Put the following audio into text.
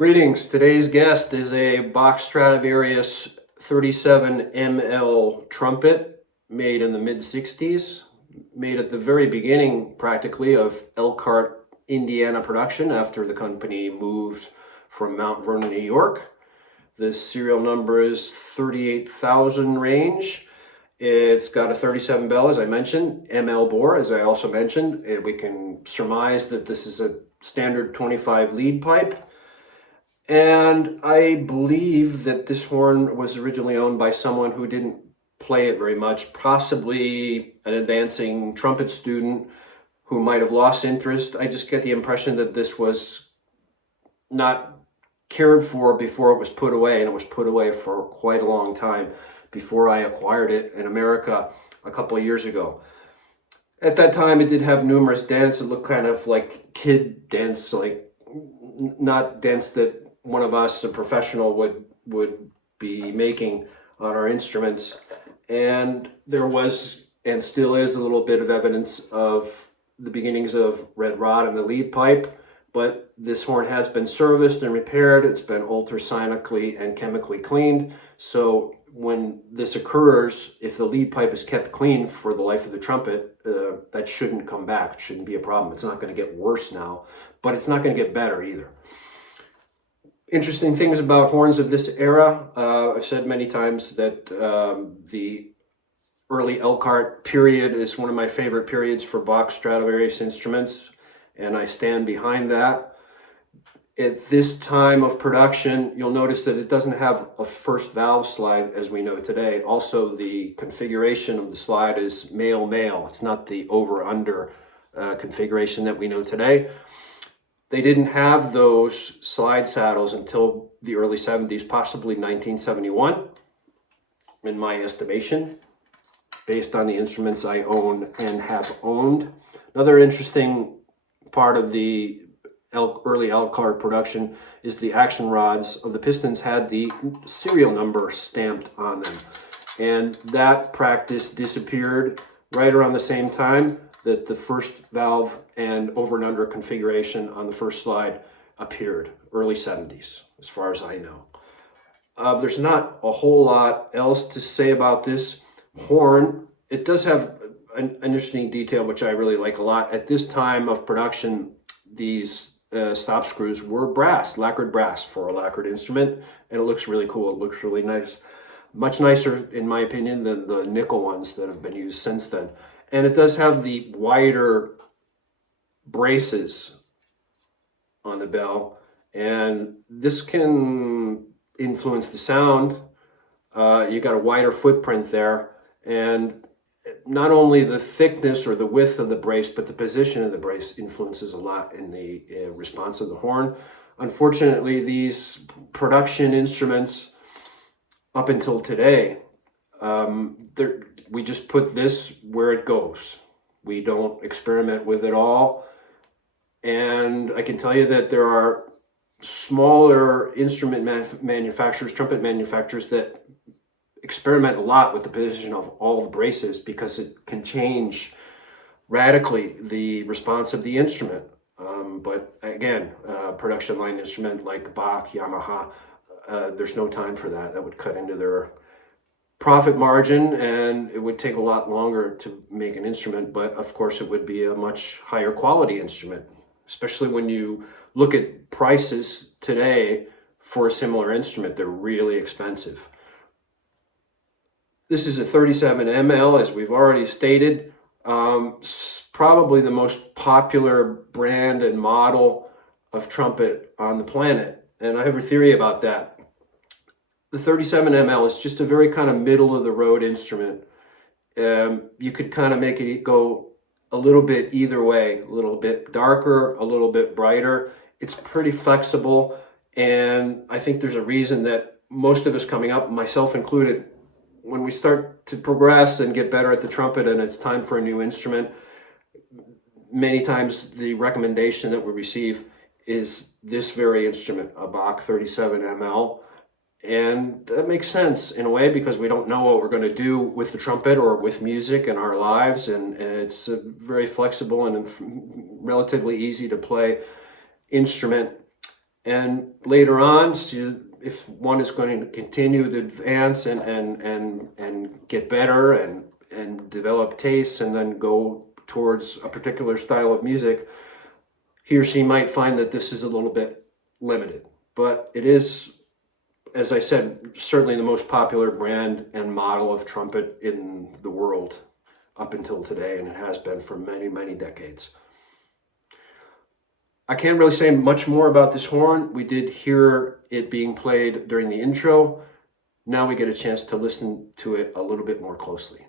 Greetings. Today's guest is a Bach Stradivarius 37 ml trumpet made in the mid-60s, made at the very beginning practically of Elkhart, Indiana production after the company moved from Mount Vernon, New York. The serial number is 38,000 range. It's got a 37 bell, as I mentioned, ML bore, as I also mentioned. We can surmise that this is a standard 25 lead pipe. And I believe that this horn was originally owned by someone who didn't play it very much, possibly an advancing trumpet student who might have lost interest. I just get the impression that this was not cared for before it was put away, and it was put away for quite a long time before I acquired it in America a couple of years ago. At that time, it did have numerous dents. It looked kind of like kid dents, like not dents that one of us, a professional, would be making on our instruments. And there was, and still is, a little bit of evidence of the beginnings of red rot in the lead pipe, but this horn has been serviced and repaired. It's been ultrasonically and chemically cleaned. So when this occurs, if the lead pipe is kept clean for the life of the trumpet, that shouldn't come back. It shouldn't be a problem. It's not going to get worse now, but it's not going to get better either. Interesting things about horns of this era. I've said many times that the early Elkhart period is one of my favorite periods for Bach Stradivarius instruments, and I stand behind that. At this time of production, you'll notice that it doesn't have a first valve slide as we know today. Also, the configuration of the slide is male-male. It's not the over-under configuration that we know today. They didn't have those slide saddles until the early 70s, possibly 1971, in my estimation, based on the instruments I own and have owned. Another interesting part of the early Elkhart production is the action rods of the pistons had the serial number stamped on them. And that practice disappeared right around the same time that the first valve and over and under configuration on the first slide appeared, early 70s, as far as I know. There's not a whole lot else to say about this horn. It does have an interesting detail, which I really like a lot. At this time of production, these stop screws were brass, lacquered brass for a lacquered instrument, and it looks really cool. It looks really nice. Much nicer, in my opinion, than the nickel ones that have been used since then. And it does have the wider braces on the bell, and this can influence the sound. You got a wider footprint there, and not only the thickness or the width of the brace, but the position of the brace influences a lot in the response of the horn. Unfortunately, these production instruments, up until today, we just put this where it goes. We don't experiment with it all. And I can tell you that there are smaller instrument manufacturers, trumpet manufacturers, that experiment a lot with the position of all the braces because it can change radically the response of the instrument. But again, production line instrument like Bach, Yamaha, there's no time for that. That would cut into their profit margin, and it would take a lot longer to make an instrument, but of course it would be a much higher quality instrument, especially when you look at prices today for a similar instrument. They're really expensive. This is a 37 ml, as we've already stated, probably the most popular brand and model of trumpet on the planet, and I have a theory about that. The 37 ml is just a very kind of middle of the road instrument. You could kind of make it go a little bit either way, a little bit darker, a little bit brighter. It's pretty flexible, and I think there's a reason that most of us coming up, myself included, when we start to progress and get better at the trumpet and it's time for a new instrument, many times the recommendation that we receive is this very instrument, a Bach 37 ml. And that makes sense in a way because we don't know what we're going to do with the trumpet or with music in our lives, and it's a very flexible and relatively easy to play instrument. And later on, so if one is going to continue to advance and get better and develop tastes and then go towards a particular style of music, he or she might find that this is a little bit limited. But it is, as I said, certainly the most popular brand and model of trumpet in the world up until today, and it has been for many, many decades. I can't really say much more about this horn. We did hear it being played during the intro. Now we get a chance to listen to it a little bit more closely.